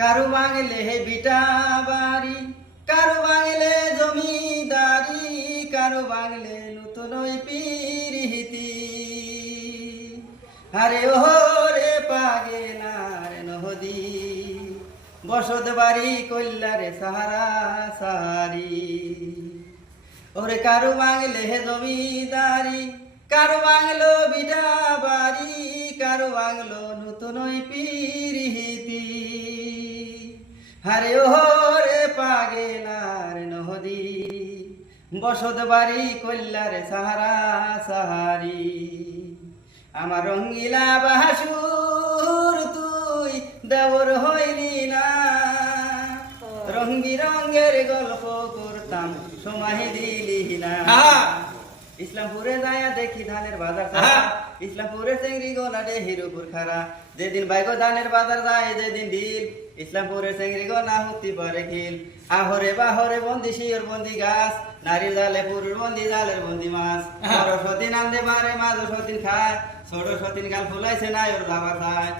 কারু বাংলে বিটা বাড়ি, কারু বাংলে জমিদারি, কারু বাংলে নতুন পিরিহিতি। আরে ওরে পাগেলার নদী, বসত বাড়ি কল্যারে সাহারা সারি। ওরে কারু বাংলে জমিদারি, কারু বাংলো বিটা বাড়ি, কারু বাংলো নতুন পিরিহিতি। হারে ওরে পাগেলার নদী, বসত বাড়ি কল্যারে সাহারা সাহারি। আমার রঙ্গিলা বাহাসুর তুই দেবর হইলি না, রং বিরঙ্গের গল্প করতাম সময় দিলি না। ইসলামপুরে যায়া দেখি ধানের বাজার ছাড়া, ইসলামপুরে চেংড়ি গোলা হিরুপুর খারা। যেদিন বাইগো ধানের বাজার যায় যেদিন দিল, ইসলামপুরে চেংড়ি গোলা হতি পারে খিল। আহরে বাহরে বন্দি শিওর বন্দি গাছ, নারীর জালে পুরুষ বন্দি জালের বন্দি মাছ। বড় সতীন আনতে পারে মাঝ সতীন খায়, ছোট সতীন গাল ফুলাইছে না ওর দাবা খায়।